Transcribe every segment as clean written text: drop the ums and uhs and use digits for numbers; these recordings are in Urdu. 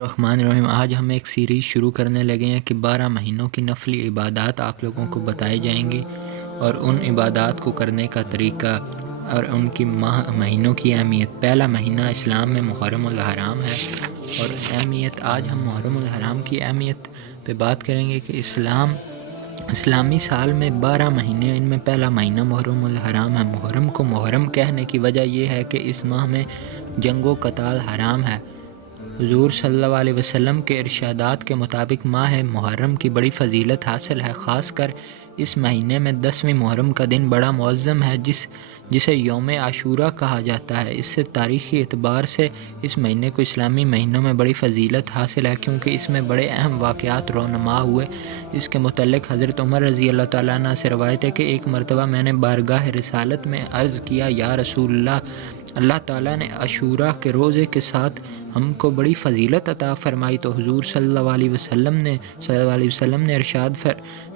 الرحمن الرحیم۔ آج ہم ایک سیریز شروع کرنے لگے ہیں کہ 12 مہینوں کی نفلی عبادات آپ لوگوں کو بتائی جائیں گی اور ان عبادات کو کرنے کا طریقہ اور ان کی مہینوں کی اہمیت۔ پہلا مہینہ اسلام میں محرم الحرام ہے اور اہمیت آج ہم محرم الحرام کی اہمیت پہ بات کریں گے کہ اسلامی سال میں 12 مہینے، ان میں پہلا مہینہ محرم الحرام ہے۔ محرم کو محرم کہنے کی وجہ یہ ہے کہ اس ماہ میں جنگ و قتال حرام ہے۔ حضور صلی اللہ علیہ وسلم کے ارشادات کے مطابق ماہ محرم کی بڑی فضیلت حاصل ہے، خاص کر اس مہینے میں 10ویں محرم کا دن بڑا معظم ہے جسے یوم عاشوراء کہا جاتا ہے۔ اس سے تاریخی اعتبار سے اس مہینے کو اسلامی مہینوں میں بڑی فضیلت حاصل ہے کیونکہ اس میں بڑے اہم واقعات رونما ہوئے۔ اس کے متعلق حضرت عمر رضی اللہ تعالیٰ عنہ سے روایت ہے کہ ایک مرتبہ میں نے بارگاہ رسالت میں عرض کیا، یا رسول اللہ تعالیٰ نے عاشوراء کے روزے کے ساتھ ہم کو بڑی فضیلت عطا فرمائی تو حضور صلی اللہ علیہ وسلم نے ارشاد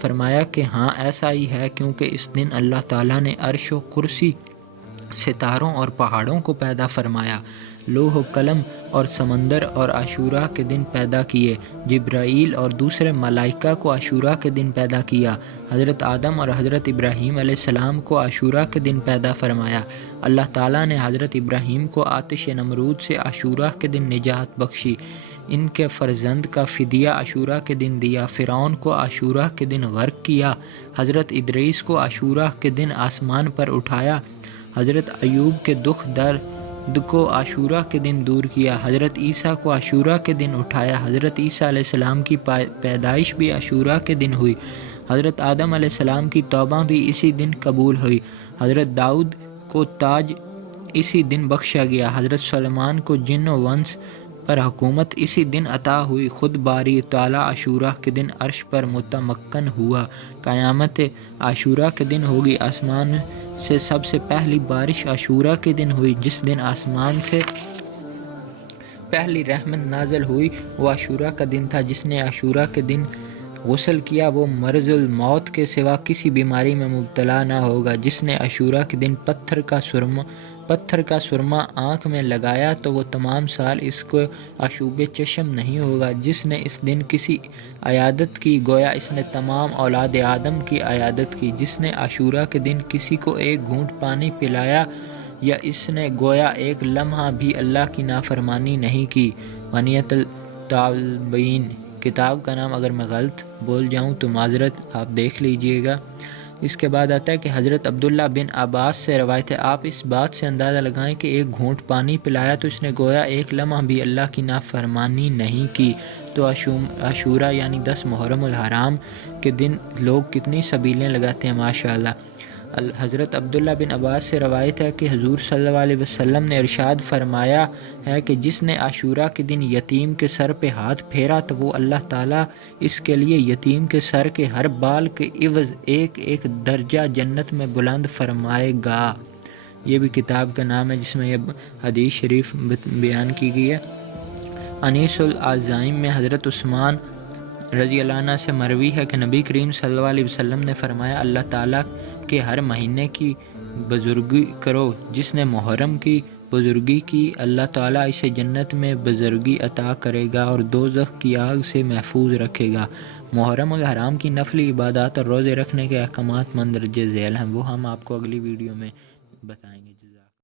فرمایا کہ ہاں ایسا ہی ہے، کیونکہ اس دن اللہ تعالیٰ نے عرش و کرسی، ستاروں اور پہاڑوں کو پیدا فرمایا، لوح و قلم اور سمندر اور عاشوراء کے دن پیدا کیے، جبرائیل اور دوسرے ملائکہ کو عاشوراء کے دن پیدا کیا، حضرت آدم اور حضرت ابراہیم علیہ السلام کو عاشوراء کے دن پیدا فرمایا، اللہ تعالیٰ نے حضرت ابراہیم کو آتش نمرود سے عاشوراء کے دن نجات بخشی، ان کے فرزند کا فدیہ عاشوراء کے دن دیا، فرعون کو عاشوراء کے دن غرق کیا، حضرت ادریس کو عاشوراء کے دن آسمان پر اٹھایا، حضرت ایوب کے دکھ درد کو عاشوراء کے دن دور کیا، حضرت عیسیٰ کو عاشوراء کے دن اٹھایا، حضرت عیسیٰ علیہ السلام کی پیدائش بھی عاشوراء کے دن ہوئی، حضرت آدم علیہ السلام کی توبہ بھی اسی دن قبول ہوئی، حضرت داؤد کو تاج اسی دن بخشا گیا، حضرت سلیمان کو جن و انس پر حکومت اسی دن عطا ہوئی، خود باری تعالیٰ عاشوراء کے دن عرش پر متمکن ہوا، قیامت عاشوراء کے دن ہوگی، آسمان سے سب سے پہلی بارش عاشوراء کے دن ہوئی، جس دن آسمان سے پہلی رحمت نازل ہوئی وہ عاشوراء کا دن تھا، جس نے عاشوراء کے دن غسل کیا وہ مرض الموت کے سوا کسی بیماری میں مبتلا نہ ہوگا، جس نے عاشوراء کے دن پتھر کا سرما آنکھ میں لگایا تو وہ تمام سال اس کو آشوب چشم نہیں ہوگا، جس نے اس دن کسی عیادت کی گویا اس نے تمام اولاد آدم کی عیادت کی، جس نے عاشوراء کے دن کسی کو ایک گھونٹ پانی پلایا یا اس نے گویا ایک لمحہ بھی اللہ کی نافرمانی نہیں کی۔ منیت الطالبین کتاب کا نام، اگر میں غلط بول جاؤں تو معذرت، آپ دیکھ لیجئے گا۔ اس کے بعد آتا ہے کہ حضرت عبداللہ بن عباس سے روایت ہے، آپ اس بات سے اندازہ لگائیں کہ ایک گھونٹ پانی پلایا تو اس نے گویا ایک لمحہ بھی اللہ کی نافرمانی نہیں کی۔ تو عاشوراء یعنی 10 محرم الحرام کے دن لوگ کتنی سبیلیں لگاتے ہیں ماشاءاللہ۔ حضرت عبداللہ بن عباس سے روایت ہے کہ حضور صلی اللہ علیہ وسلم نے ارشاد فرمایا ہے کہ جس نے عاشوراء کے دن یتیم کے سر پہ ہاتھ پھیرا تو وہ اللہ تعالیٰ اس کے لیے یتیم کے سر کے ہر بال کے عوض ایک ایک درجہ جنت میں بلند فرمائے گا۔ یہ بھی کتاب کا نام ہے جس میں یہ حدیث شریف بیان کی گئی ہے۔ انیس العزائم میں حضرت عثمان رضی اللہ عنہ سے مروی ہے کہ نبی کریم صلی اللہ علیہ وسلم نے فرمایا، اللہ تعالیٰ کے ہر مہینے کی بزرگی کرو، جس نے محرم کی بزرگی کی اللہ تعالیٰ اسے جنت میں بزرگی عطا کرے گا اور دوزخ کی آگ سے محفوظ رکھے گا۔ محرم الحرام کی نفلی عبادات اور روزے رکھنے کے احکامات مندرجہ ذیل ہیں، وہ ہم آپ کو اگلی ویڈیو میں بتائیں گے۔